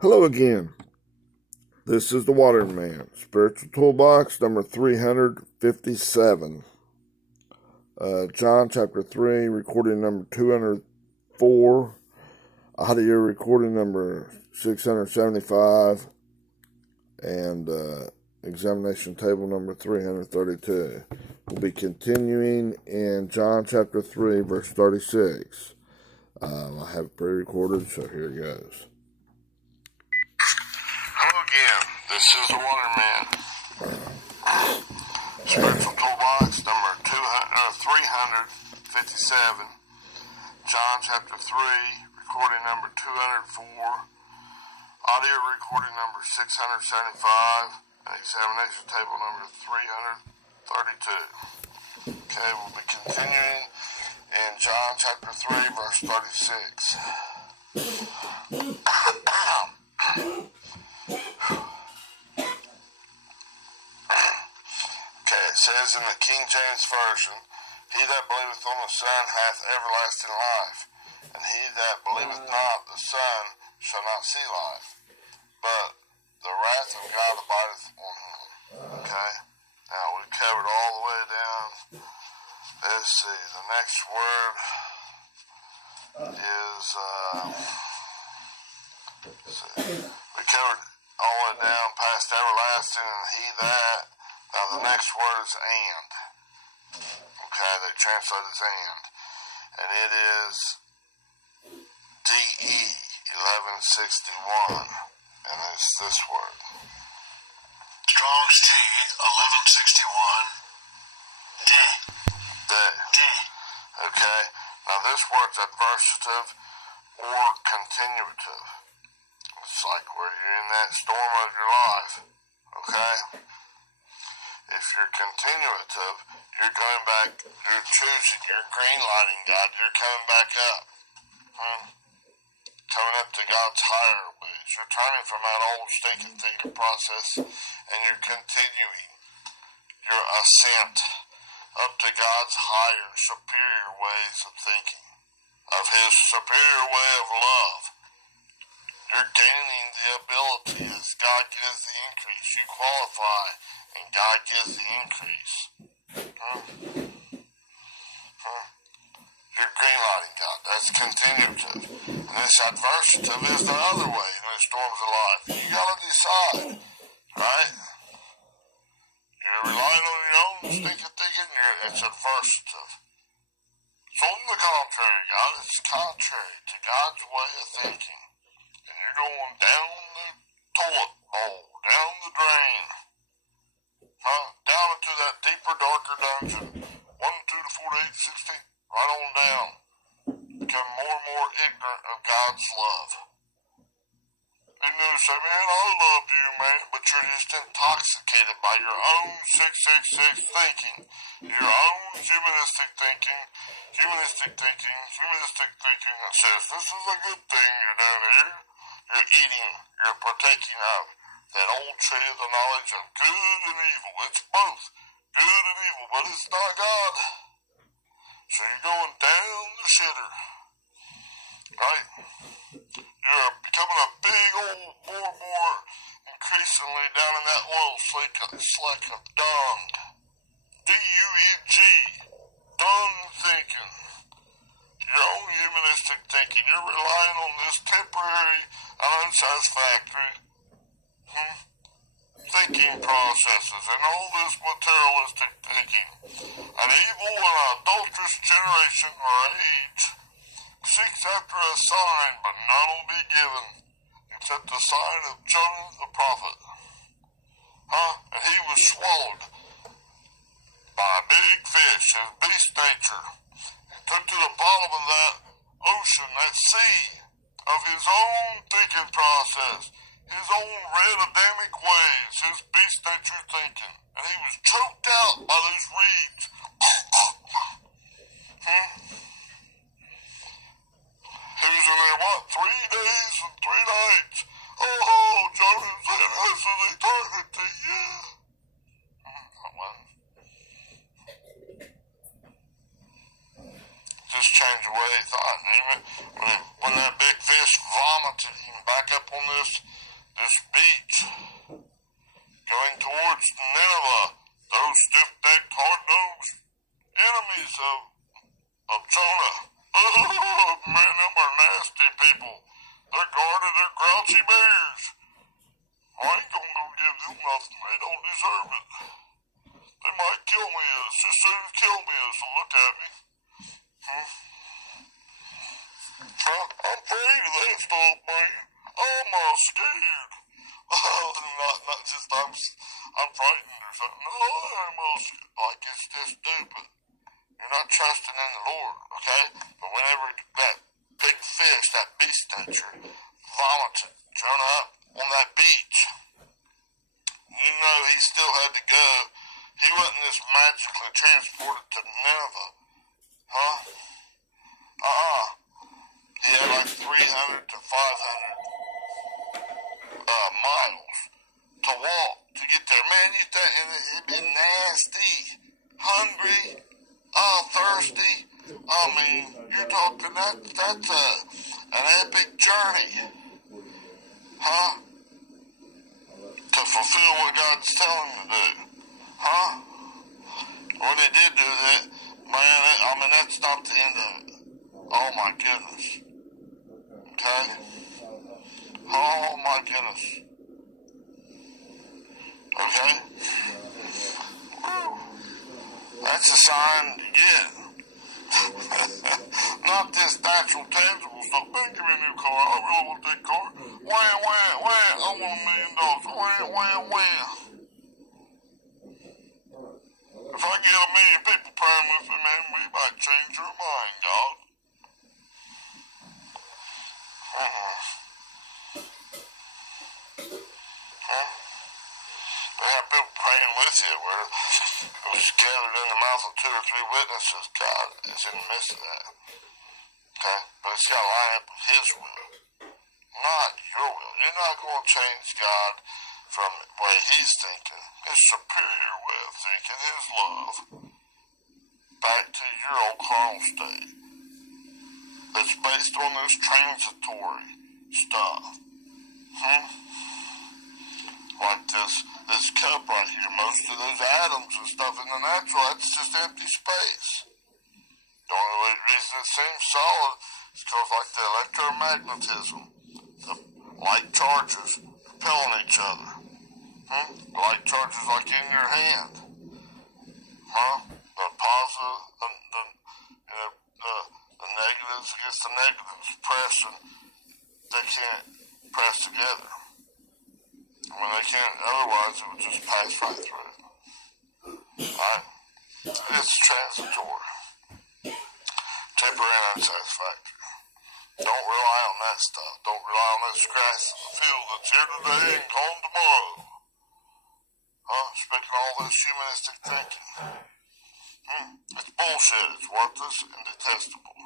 Hello again. This is the Waterman, Spiritual Toolbox number 357. John chapter 3, recording number 204. Audio recording number 675. And examination table number 332. We'll be continuing in John chapter 3, verse 36. I have it pre-recorded, so here it goes. Hello again. This is the Waterman. Spiritual Toolbox number 357. John chapter 3, recording number 204. Audio recording number 675. And examination table number 332. Okay, we'll be continuing in John chapter 3, verse 36. It says in the King James Version, "He that believeth on the Son hath everlasting life, and he that believeth not the Son shall not see life, but the wrath of God abideth on him." Okay? Now, we covered all the way down. Let's see, the next word is, we covered all the way down past everlasting and he that. Now, the next word is and. Okay, they translate as and it is DE 1161, and it's this word. Strong's G 1161. De. Okay, now this word's adversative or continuative. It's like where you're in that storm of your life. Okay? If you're continuative, you're going back, you're choosing, you're green lighting God, you're coming back up. Coming up to God's higher ways. You're turning from that old stinking thinking process and you're continuing your ascent up to God's higher, superior ways of thinking, of His superior way of love. You're gaining the ability as God gives the increase. You qualify and God gives the increase. You're greenlighting God. That's continuative. And this adversative is the other way in the storms of life. You gotta decide, right? You're relying on your own stinking thinking, it's adversative. It's on the contrary, God. It's contrary to God's way of thinking. And you're going down the toilet bowl, down the drain. Down into that deeper, darker dungeon. 1, 2 to 4 to 8 to 16. Right on down. Become more and more ignorant of God's love. And you say, man, I love you, man. But you're just intoxicated by your own 666 thinking. Your own humanistic thinking that says, this is a good thing you're doing here. You're eating, you're partaking of that old tree of the knowledge of good and evil. It's both good and evil, but it's not God. So you're going down the shitter, right? You're becoming a big old, more and more increasingly down in that oil slick of dung. D-U-E-G, dung thinking. Your own humanistic thinking. You're relying on this temporary and unsatisfactory thinking processes and all this materialistic thinking. An evil and adulterous generation or age seeks after a sign, but none will be given except the sign of Jonah the prophet. And he was swallowed by a big fish, his beast nature. Took to the bottom of that ocean, that sea, of his own thinking process, his own red Adamic ways, his beast nature thinking. And he was choked out by those reeds. He was in there, 3 days and 3 nights. Oh, Jonah said, this is eternity, yeah. Just change the way he thought. When when that big fish vomited him back up on this beach, going towards Nineveh, those stiff-necked, hard-nosed enemies of Jonah. Oh, man, them are nasty people. They're guarded, they're grouchy bears. I ain't gonna go give them nothing. They don't deserve it. They might kill me just as soon as kill me as to look at me. I'm afraid of that stuff, man. I'm scared. Oh, not just I'm frightened or something. No, I'm scared. Like it's just stupid. You're not trusting in the Lord, okay? But whenever that big fish, that beast nature, vomited Jonah up on that beach, you know he still had to go. He wasn't just magically transported to Nineveh. Huh? He had like 300 to 500 miles to walk to get there. Man, you think it'd be nasty, hungry, thirsty. I mean, you're talking that's an epic journey. Huh? To fulfill what God's telling him to do. Huh? When he did do that, man, that's not the end of it. Oh my goodness. Okay? Oh my goodness. Okay? Woo. That's a sign you get. Not this natural, tangible stuff. Man, give me a new car. I really want that car. Wham, wham, wham. I want $1 million. Wham, wham, wham. If I get 1 million people praying with me, man, we might change your mind, God. They have people praying with you where it was gathered in the mouth of 2 or 3 witnesses. God is in the midst of that. Okay? But it's got to line up with His will, not your will. You're not going to change God from the way He's thinking, His superior way of thinking, His love, back to your old carnal state that's based on this transitory stuff. Like this cup right here, most of those atoms and stuff in the natural, that's just empty space. The only reason it seems solid is because like the electromagnetism, the light charges repelling each other. Light charges like in your hand. The positive, the negatives against the negatives pressing, they can't press together. I mean, they can't, otherwise it would just pass right through. Right? It's transitory. Temporary and unsatisfactory. Don't rely on that stuff. Don't rely on that grass in the field that's here today and gone tomorrow. Speaking all this humanistic thinking. It's bullshit. It's worthless and detestable.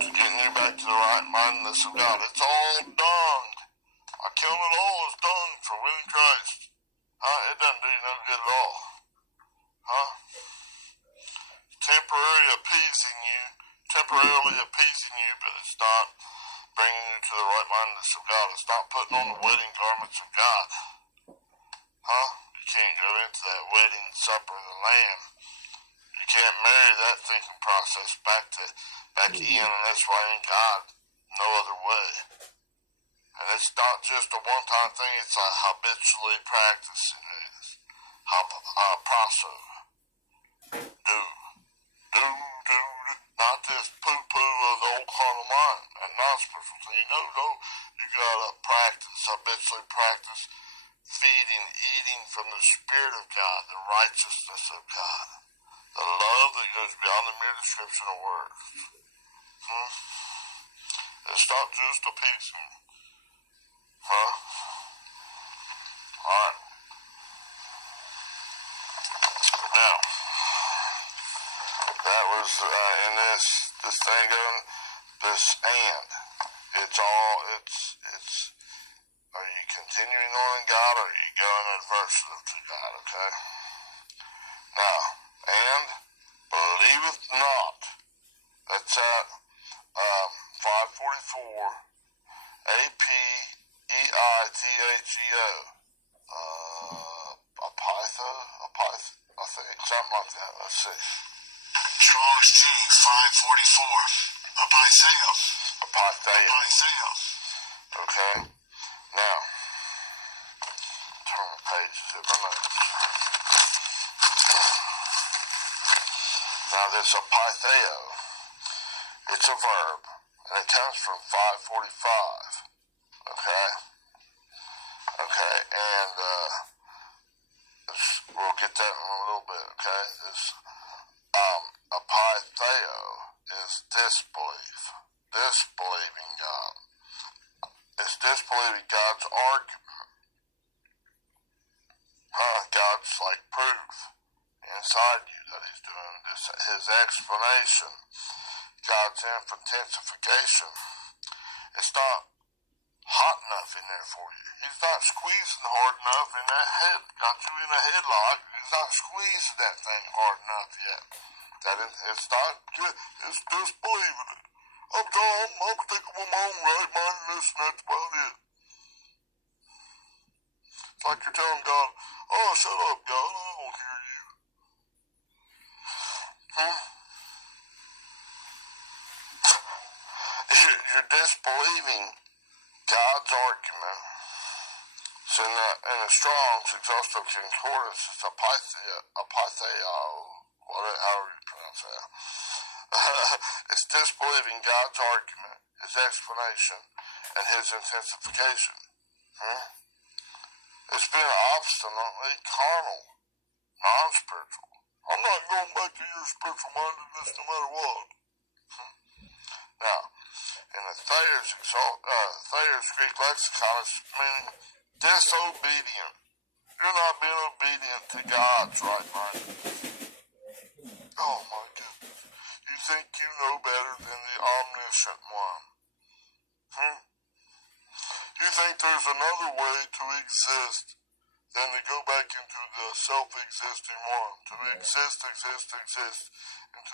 To getting you back to the right-mindedness of God. It's all dung. I count it all as dung for winning Christ. It doesn't do you no good at all. Temporarily appeasing you, but it's not bringing you to the right-mindedness of God. It's not putting on the wedding garments of God. You can't go into that wedding supper of the Lamb. You can't marry that thinking process back in, and that's why in God, no other way. And it's not just a one-time thing, it's a habitually practicing it. Praso. Do. Not this poo-poo of the old carnal mind and non-spiritual thing. No, you gotta practice, habitually practice feeding, eating from the Spirit of God, the righteousness of God, the love that goes beyond the mere description of words. It's not just appeasing. Alright. Now, that was in this thing going, this and. It's are you continuing on in God or are you going adversative to God, okay? Now, and believeth not. That's at 544 P-I-T-H-E-O. I think, something like that. Let's see. Strong's G 544. Apatheo. Apatheo. Okay. Now, turn the pages in my notes. Now, this apatheo, it's a verb, and it comes from 545. Okay? Okay, and we'll get that in a little bit, okay? This apatheo is disbelief, disbelieving God. It's disbelieving God's argument. God's like proof inside you that he's doing this, his explanation, God's intensification. It's not hot enough in there for you. He's not squeezing hard enough in that head. Got you in a headlock. He's not squeezing that thing hard enough yet. It's not good. It's disbelieving it. I'm thinking with my own right mindedness, and that's about it. It's like you're telling God, oh, shut up, God, I don't hear you. You're disbelieving God's argument. So in the Strong's Exhaustive Concordance, it's apatheo, however you pronounce that. It's disbelieving God's argument, his explanation, and his intensification. It's being obstinately carnal, non-spiritual. I'm not going back to your spiritual mindedness no matter what. Now, in the Thayer's Greek lexicon, it's meaning disobedient. You're not being obedient to God's right mindedness. Oh my goodness. You think you know better than the omniscient one. You think there's another way to exist than to go back into the self-existing one. To exist into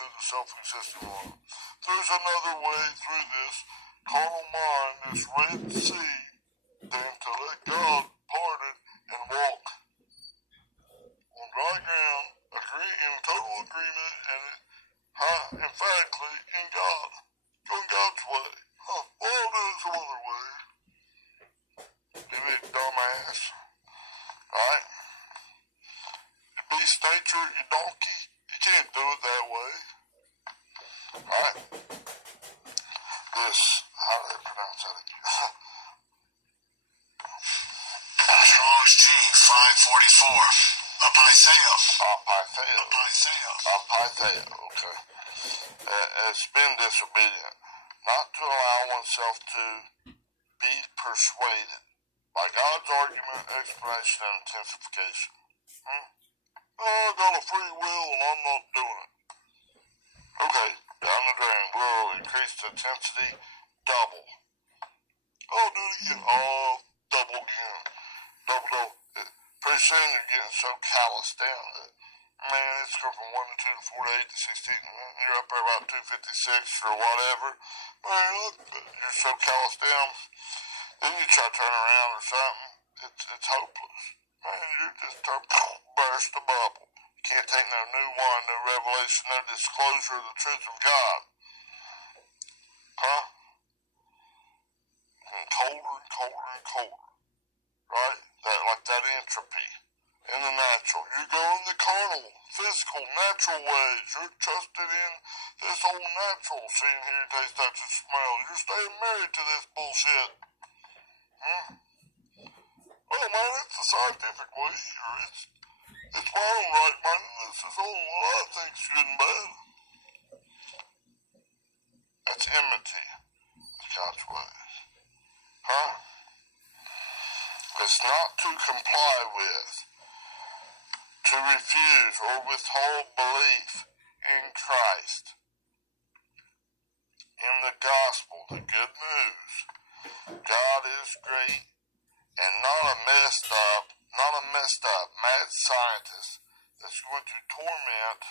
the self-existing one. There's another way through this carnal mind, this Red Sea, than to let God part it and walk on dry ground, in total agreement, and emphatically in God. Going God's way. Well, there's some other way. You big dumbass. Right? Your beast nature, you donkey. You can't do it that way. Right? This, how do they pronounce that again? Strong's G 544. Apatheo. Apatheo, okay. It's been disobedient. Not to allow oneself to be persuaded by God's argument, explanation, and intensification. I got a free will and I'm not doing it. Okay, down the drain, will increase the intensity, double. Oh, do it again. Oh, double again. Double. Pretty soon you're getting so calloused down that, man, it's going from 1 to 2 to 4 to 8 to 16. You're up there about 256 or whatever. Man, look, you're so calloused down. Then you try to turn around or something. It's hopeless. Man, you're just burst the bubble. You can't take no new wine, no revelation, no disclosure of the truth of God. And colder and colder and colder. Right? That entropy. In the natural. You're going the carnal, physical, natural ways. You're trusted in this old natural, seeing, hear, taste, touch, and smell. You're staying married to this bullshit. Well, man, it's the scientific way, or it's my own right mindedness. It's all what I think's good and bad. That's enmity with God's ways. It's not to comply with, to refuse or withhold belief in Christ, in the gospel, the good news. God is great, and not a messed up mad scientist that's going to torment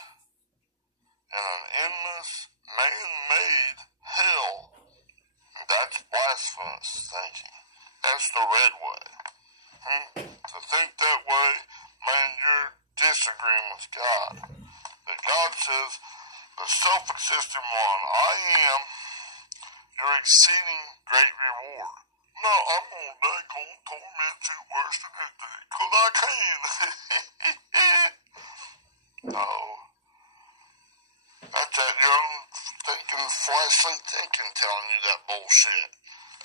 in an endless, man-made hell. That's blasphemous thinking. That's the red way. To think that way, man, you're disagreeing with God. That God says, the self-existing one, I am your exceeding great reward. No, I'm gonna torment you worse than anything, 'cause I can. No. That's that young thinking, fleshly thinking telling you that bullshit.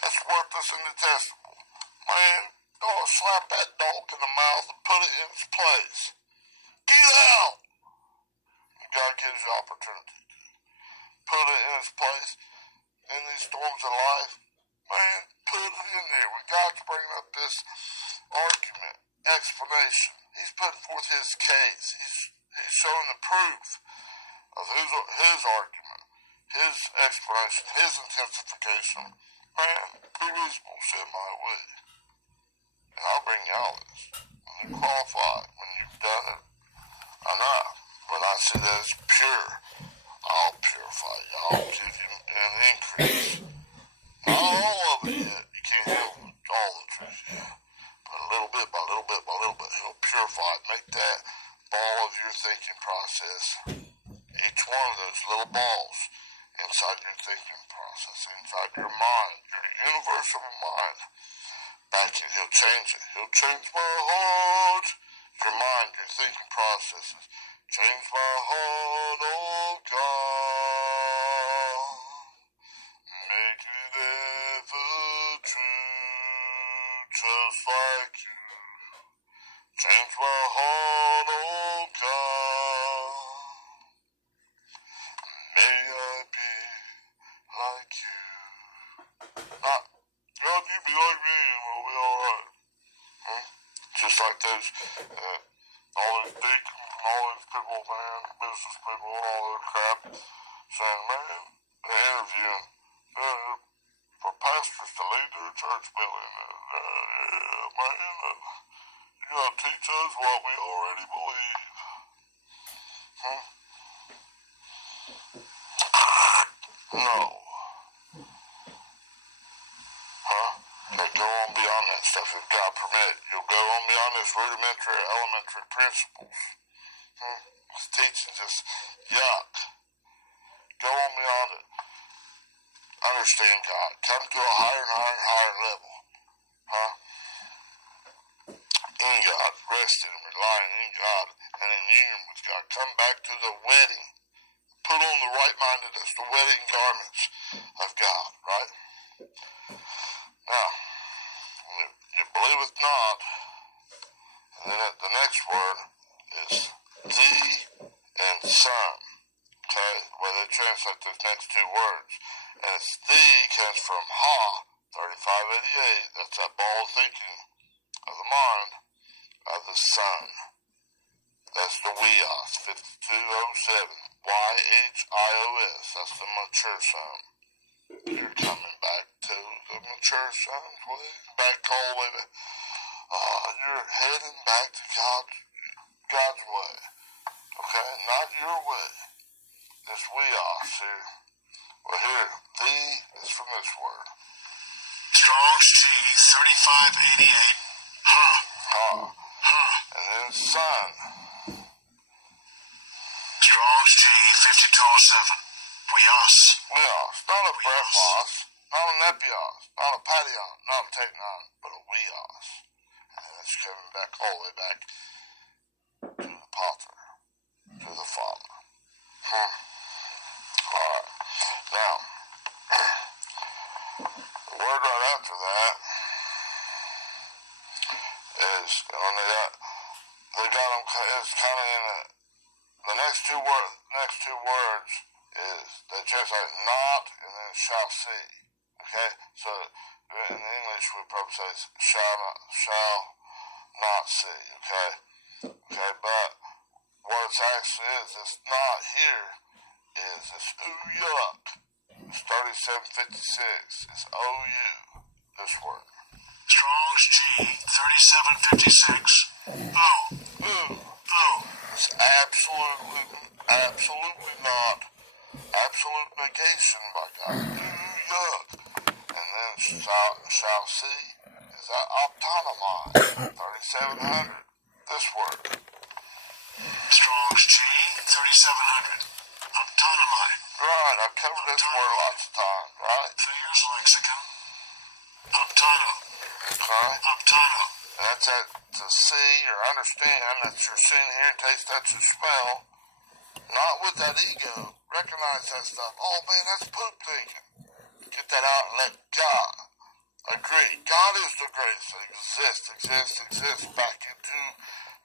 That's worthless and detestable. Man, don't slap that dog in the mouth and put it in its place. Get out! God gives you opportunity to put it in its place in these storms of life. Man, put it in there. When God's bringing up this argument, explanation, He's putting forth His case. He's showing the proof of his argument, His explanation, His intensification. Man, be reasonable, send my way. And I'll bring y'all this. When you qualify, when you've done it enough, when I see that it's pure, I'll purify you. I'll give you an increase. Not all of it yet. You can't handle all the truth yet. But little bit by little bit by little bit, He'll purify it. Make that ball of your thinking process. Each one of those little balls inside your thinking process, inside your mind, your universal mind. Back in, He'll change it. He'll change my heart. Your mind, your thinking processes. Change my heart, oh God. Make it ever true, just like you. Change my heart, oh God. May I be like you. Not, God, you be like me and we'll be alright. Just like those, all those deacons and all those people, man, business people and all that crap, saying, man, they're interviewing for pastors to lead their church building. Yeah, man, you gotta teach us what we already believe. No. They go on beyond that stuff if God permit. You'll go on beyond those rudimentary, elementary principles. This teaching just yuck. Go on beyond it. Understand God. Come to a higher and higher and higher level. In God, resting and relying in God and in union with God. Come back to the wedding. Put on the right mindedness, the wedding garments of God, right? Now, you believeth not, and then the next word is thee and son. Okay, where they translate those next two words. And it's thee comes from ha, 3588, that's that ball of thinking of the mind, of the son. That's the weos, 5207, YHIOS, that's the mature son. You're coming back to the mature son, please. Back all the way back. You're heading back to God's way. Okay? Not your way. This weos here. Well, here, thee is from this word. Strong's G 3588. And then son. Strong's G 5207. Weos. Weos. Not a brephos. Not a nepios. Not a pation. Not a technon. But a weos. And it's coming back all the way back to the Pater. To the Father. Alright. Now, the word right after that is when they got them, it's kind of in the next two words is they translate not and then shall see. Okay, so in English we probably say shall not see. Okay, but what it's actually is, it's not here. Is it's ooh yuck. It's 3756. It's OU. This word. Strong's G 3756. Ooh. It's absolutely not. Absolute negation by God. Ooh yuck. And then shall see that optonomize? 3700. This word. Strong's G, 3700. Optonomine. Right, I've covered this word lots of times, right? Thayer's lexicon. Optono. Okay? Optono. That's that to see or understand that you're seeing, hearing, taste, touch, or smell. Not with that ego. Recognize that stuff. Oh man, that's poop thinking. Get that out and let God agree. God is the greatest. Exists back into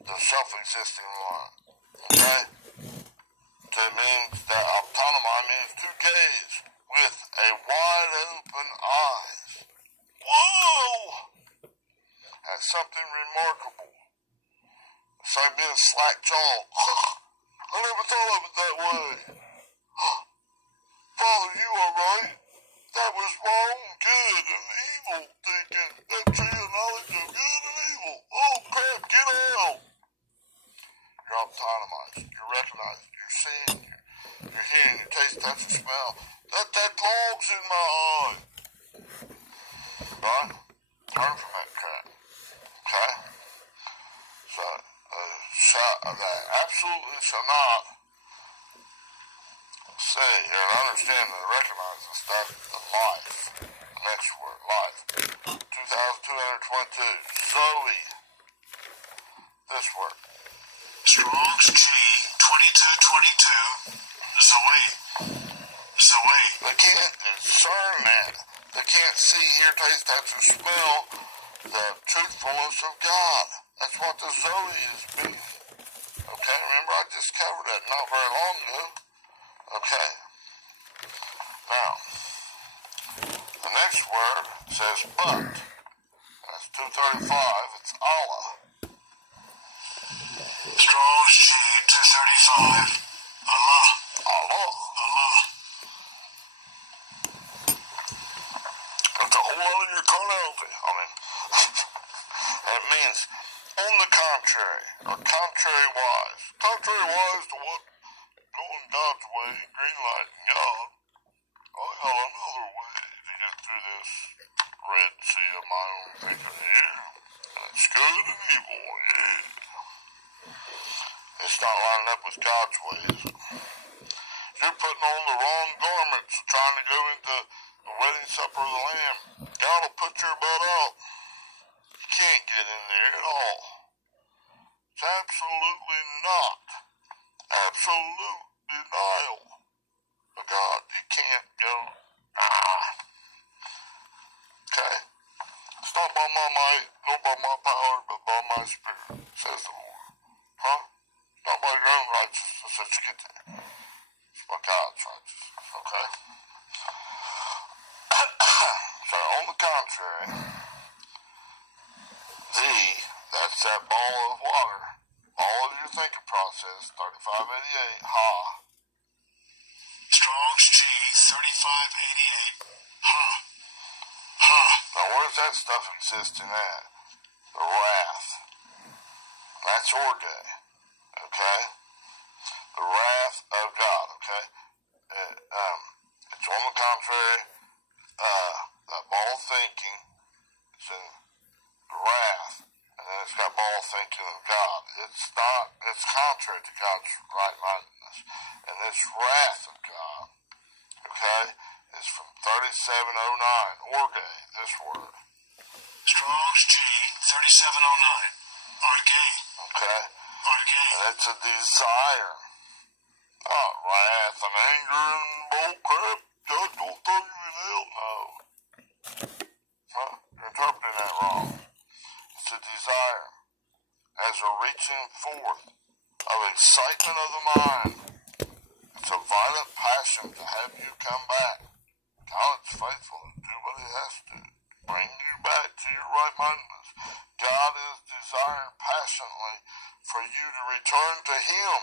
the self-existing one. Okay? That means that autonomy means to gaze with a wide open eyes. Whoa! That's something remarkable. It's like being slack-jawed. I never thought of it that way. Father, you are right. That was wrong, good, and evil thinking. That tree of knowledge of good and evil. Oh crap, get out. You're autonomized. You're recognized. You're seeing. You're hearing. You taste, touch, and smell. That log's in my eye. Right? Learn from that crap. Okay? So, that absolutely shall not say or understand and recognize the stuff of life. Next word, life. 2222. Zoe. This word. Strong's G, 2222. Zoe. Zoe. They can't discern that. They can't see, hear, taste, touch, or smell the truthfulness of God. That's what the Zoe is being. Okay, remember I just covered that not very long ago. Okay. Now, the next word says but. That's 235. It's Allah. Strong's G, 235. Allah. Allah. Allah. That's a whole lot of your carnality. I mean, it means on the contrary, or contrary-wise. Contrary-wise to what going God's way, green light God. I got another way to get through this Red Sea of my own thinking here. And it's good and evil, yeah. It's not lining up with God's way, is it? You're putting on the wrong garments, trying to go into the wedding supper of the Lamb. God will put your butt out. You can't get in there at all. It's absolutely not. Absolute denial of God. You can't go. Okay? It's not by my might, nor by my power, but by my spirit, says the Lord. Huh? It's not by your own righteousness that you get there. It's by God's righteousness. Okay? So, on the contrary, that's that ball of water. All of your thinking process, 3588, ha. Strong's G, 3588. Ha. Ha. Now, where does that stuff exist in that? The wrath. That's orge. Okay? The wrath of God, okay? It's on the contrary, that ball of thinking, it's in wrath, and then it's got ball thinking of God. It's contrary to God's right-mindedness. And this wrath of God, okay, is from 3709, orge, this word. Strong's G, 3709. Orge. Okay? Orge. And it's a desire. Not wrath and anger and bull crap. Judge will throw you in hell. No. Huh? You're interpreting that wrong. It's a desire. As a reaching forth of excitement of the mind. It's a violent passion to have you come back. God is faithful to do what he has to. Bring you back to your right-mindedness. God is desiring passionately for you to return to him.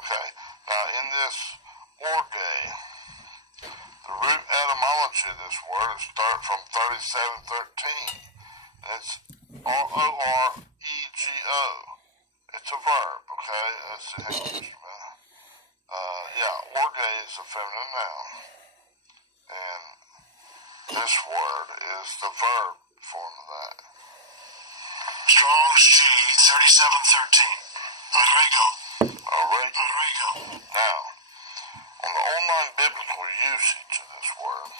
Okay. Now, in this orge, the root etymology of this word is from 3713. And it's R-O-R-E-G-O. It's a verb, okay? That's the English. Orge is a feminine noun. And This word is the verb form of that. Strong's G 3713. Arrego. Arrego. Now, on the online biblical usage of this word,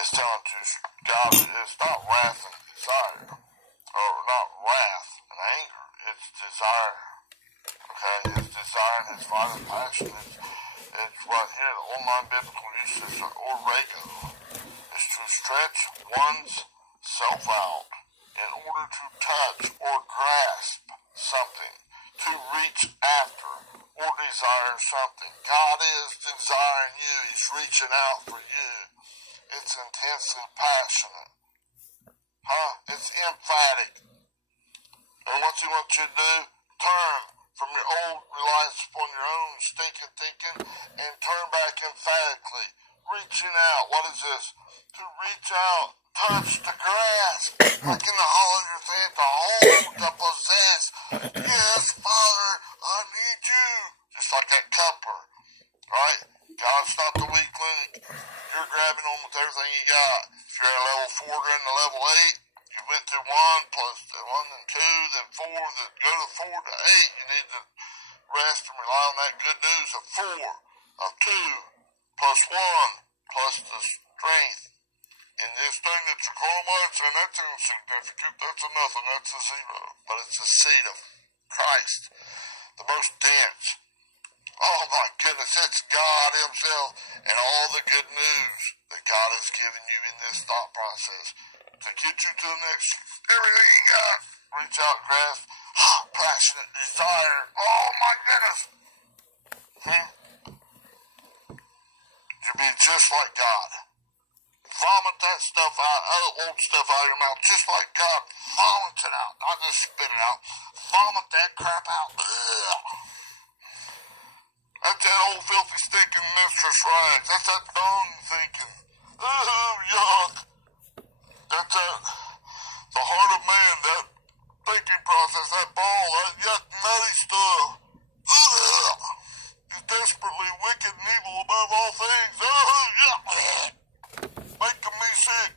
it's telling to God, it's not wrath and desire, or not wrath and anger, it's desire. Okay, his desire and his violent passion. It's right here, the online biblical usage of orego is to stretch one's self out in order to touch or grasp something, to reach after or desire something. God is desiring you. He's reaching out for you. It's intensely passionate. It's emphatic. And what he wants you to do, turn from your old reliance upon your own stinking thinking and turn back emphatically. Reaching out. What is this? To reach out, touch, to grasp. Like in the hollow of your hand, to hold, to possess. Yes, Father, I need you. Just like that cupper. Right? God's not the weak link. You're grabbing on with everything you got. If you're at level 4 going to level 8, you went through 1 plus 1 then 2, then 4, then go to 4 to 8. You need to rest and rely on that good news of 4, of 2, plus 1, plus the strength. And this thing that your carnal mind saying, that's insignificant, that's a nothing, that's a 0. But it's the seed of Christ, the most dense. Oh my goodness, it's God himself and all the good news that God has given you in this thought process to get you to the next, everything you got. Reach out, grasp, passionate desire. Oh my goodness. You'll be just like God. Vomit that stuff out, old stuff out of your mouth, just like God. Vomit it out, not just spit it out. Vomit that crap out. Ugh. That's that old filthy stinking mistress rags. That's that dung thinking. Ooh, yuck. That's that, the heart of man, that thinking process, that ball, that yuck nutty stuff. Ugh. Is desperately wicked and evil above all things. Ooh, yuck. Making me sick.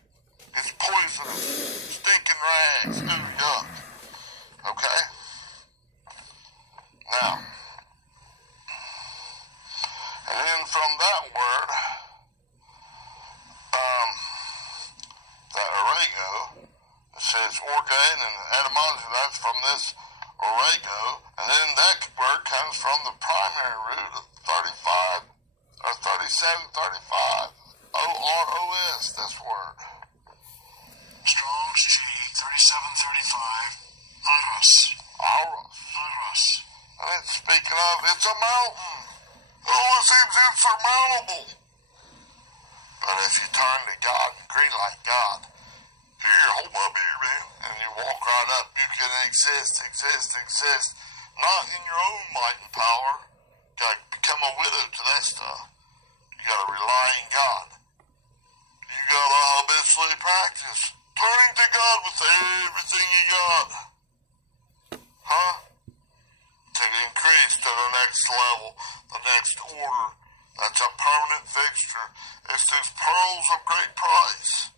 It's poisonous. Stinking rags. Ooh, yuck. Okay? Now, and then from that word, that orego, it says orgain and etymology, that's from this orego, and then that word comes from the primary root of 35, or 3735, O-R-O-S, this word. Strong's G 3735. Aros. Aros. And it's speaking of, it's a mountain. Oh, it seems insurmountable. But if you turn to God and agree like God, here, hold my beer, man, and you walk right up, you can exist, not in your own might and power. You gotta become a widow to that stuff. You gotta rely on God. You gotta habitually practice turning to God with everything you got. To increase to the next level, the next order. That's a permanent fixture. It's these pearls of great price.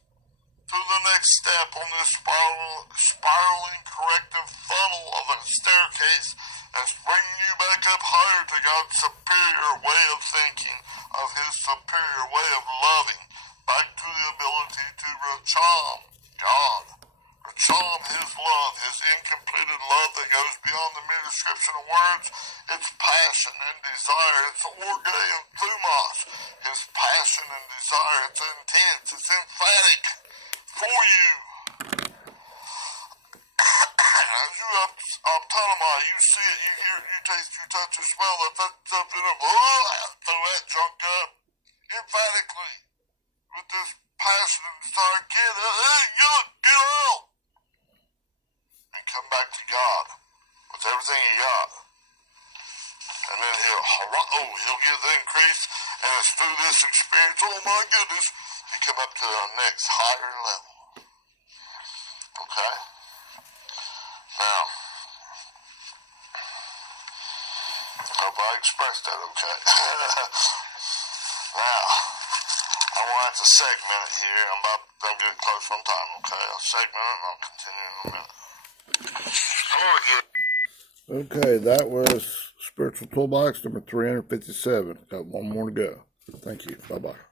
To the next step on this spiraling corrective funnel of a staircase that's bringing you back up higher to God's superior way of thinking, of his superior way of loving, back to the ability to racham God. Racham his love, his incompleted love that goes beyond the mere description of words. It's passion and desire. It's orge and thumos. His passion and desire. It's intense. It's emphatic for you. As you optonomy, you see it, you hear it, you taste, you touch, you smell that stuff in him. Throw that junk up emphatically with this passion and desire. Get out. And come back to God with everything you got. And then he'll give the increase, and it's through this experience, oh my goodness, you come up to the next higher level. Okay? Now, hope I expressed that okay. Now, I want to have to segment it here. I'm getting close on time, okay? I'll segment it and I'll continue in a minute. Okay, that was Spiritual Toolbox number 357. Got one more to go. Thank you. Bye-bye.